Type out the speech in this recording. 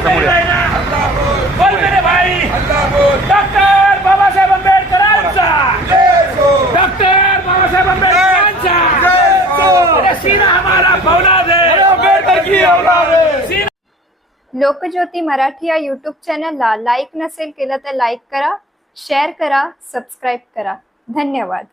बोल मेरे भाई ना बोल मेरे भाई डॉक्टर बाबासाहेब आंबेडकरांचा डॉक्टर बाबासाहेब आंबेडकरांचा अरे सीना हमारा फौलाद है अंबेडकर की औलाद है सीना लोकज्योती मराठी या यूट्यूब चॅनलला लाईक नसेल केलं तर लाईक करा शेअर करा सबस्क्राईब करा. धन्यवाद.